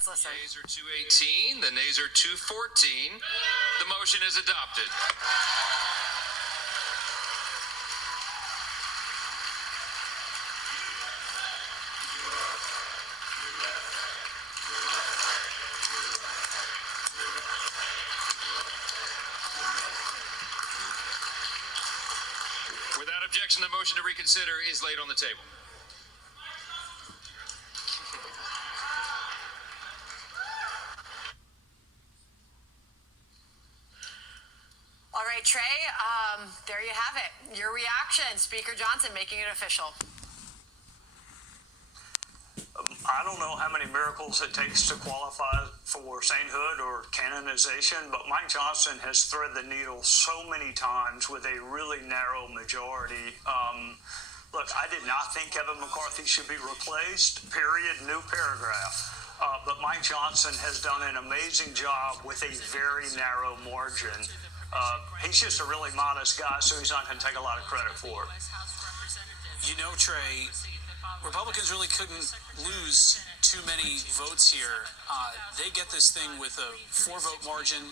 Let's listen. The yeas are 218. The nays are 214. The motion is adopted. Without objection, the motion to reconsider is laid on the table. All right, Trey, there you have it. Your reaction, Speaker Johnson making it official. I don't know how many miracles it takes to qualify for sainthood or canonization, but Mike Johnson has threaded the needle so many times with a really narrow majority. Look, I did not think Kevin McCarthy should be replaced, period, new paragraph. But Mike Johnson has done an amazing job with a very narrow margin. He's just a really modest guy, so he's not going to take a lot of credit for it. You know, Trey, Republicans really couldn't lose too many votes here. They get this thing with a 4-vote margin.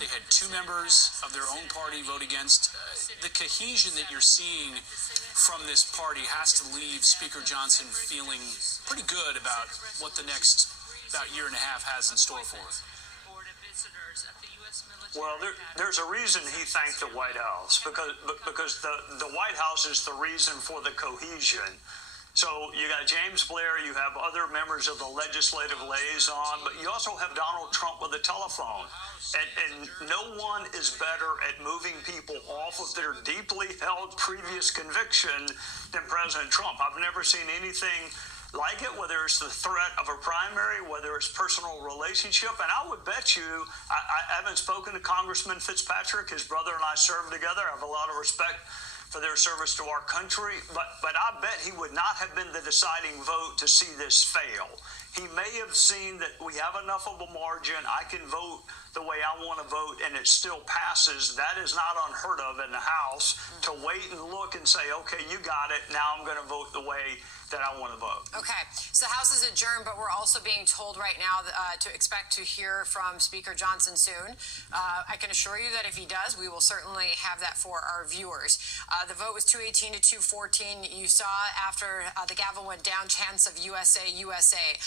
They had 2 members of their own party vote against. The cohesion that you're seeing from this party has to leave Speaker Johnson feeling pretty good about what the next about year and a half has in store for him. Well, there's a reason he thanked the White House, because the White House is the reason for the cohesion. So you got James Blair, you have other members of the legislative liaison, but you also have Donald Trump with a telephone. And no one is better at moving people off of their deeply held previous conviction than President Trump. I've never seen anything like it, whether it's the threat of a primary, whether it's personal relationship. And I would bet you, I haven't spoken to Congressman Fitzpatrick. His brother and I served together. I have a lot of respect for their service to our country, but I bet he would not have been the deciding vote to see this fail. He may have seen that we have enough of a margin, I can vote the way I want to vote, and it still passes. That is not unheard of in the House, to wait and look and say, okay, you got it, now I'm going to vote the way that I want to vote. Okay, so the House is adjourned, but we're also being told right now to expect to hear from Speaker Johnson soon. I can assure you that if he does, we will certainly have that for our viewers. The vote was 218 to 214. You saw after the gavel went down, chants of USA, USA.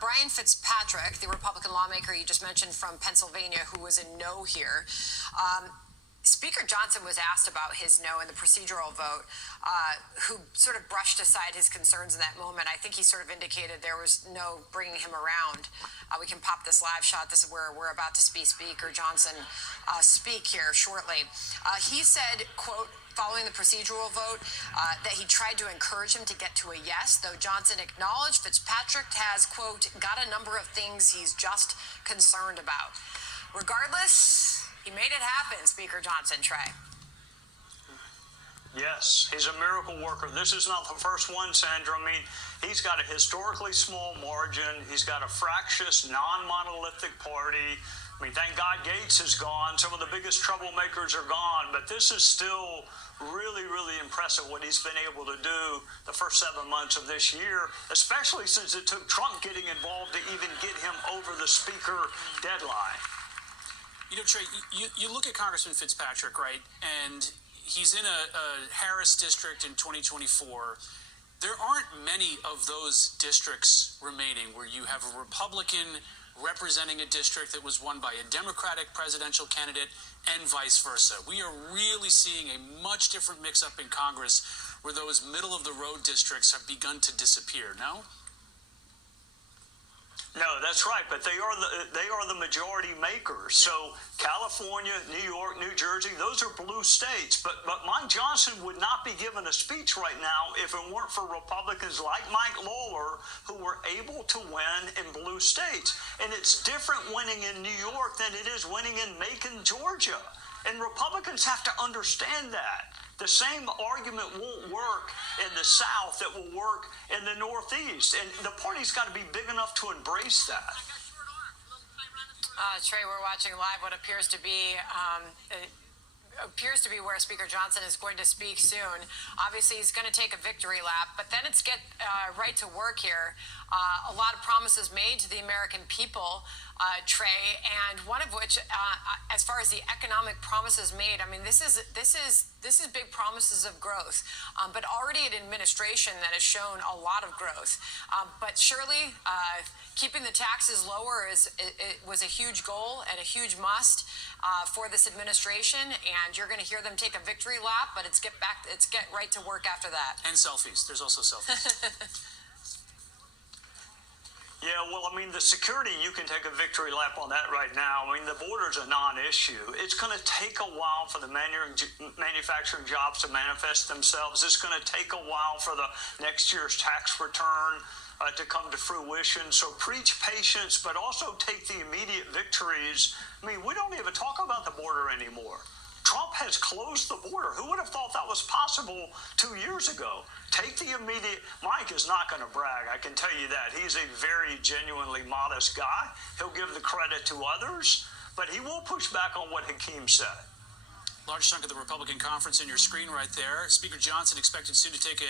Brian Fitzpatrick, the Republican lawmaker you just mentioned from Pennsylvania, who was a no here, Speaker Johnson was asked about his no in the procedural vote, who sort of brushed aside his concerns in that moment. I think he sort of indicated there was no bringing him around. We can pop this live shot. This is where we're about to see Speaker Johnson speak here shortly. He said, quote, following the procedural vote, that he tried to encourage him to get to a yes, though Johnson acknowledged Fitzpatrick has, quote, got a number of things he's just concerned about. Regardless, he made it happen, Speaker Johnson, Trey. Yes, he's a miracle worker. This is not the first one, Sandra. I mean, he's got a historically small margin. He's got a fractious, non-monolithic party. I mean, thank God Gates is gone. Some of the biggest troublemakers are gone, but this is still really, really impressive what he's been able to do the first 7 months of this year, especially since it took Trump getting involved to even get him over the speaker deadline. You know, Trey, you look at Congressman Fitzpatrick, right, and he's in a Harris district in 2024. There aren't many of those districts remaining where you have a Republican representing a district that was won by a Democratic presidential candidate and vice versa. We are really seeing a much different mix-up in Congress where those middle-of-the-road districts have begun to disappear, no? No, that's right, but they are the majority makers. So California, New York, New Jersey, those are blue states. But Mike Johnson would not be given a speech right now if it weren't for Republicans like Mike Lawler, who were able to win in blue states. And it's different winning in New York than it is winning in Macon, Georgia. And Republicans have to understand that. The same argument won't work in the South that will work in the Northeast. And the party's got to be big enough to embrace that. Trey, we're watching live what appears to be appears to be where Speaker Johnson is going to speak soon. Obviously, he's going to take a victory lap, but then it's get right to work here. A lot of promises made to the American people, Trey, and one of which, as far as the economic promises made, I mean, this is big promises of growth, but already an administration that has shown a lot of growth. But surely, keeping the taxes lower was a huge goal and a huge must for this administration. And you're going to hear them take a victory lap, but it's get right to work after that. And selfies. There's also selfies. Yeah, well, I mean, the security, you can take a victory lap on that right now. I mean, the border's a non-issue. It's going to take a while for the manufacturing jobs to manifest themselves. It's going to take a while for the next year's tax return to come to fruition. So preach patience, but also take the immediate victories. I mean, we don't even talk about the border anymore. Trump has closed the border. Who would have thought that was possible 2 years ago? Take the immediate. Mike is not going to brag, I can tell you that. He's a very genuinely modest guy. He'll give the credit to others, but he will push back on what Hakeem said. Large chunk of the Republican conference in your screen right there. Speaker Johnson expected soon to take a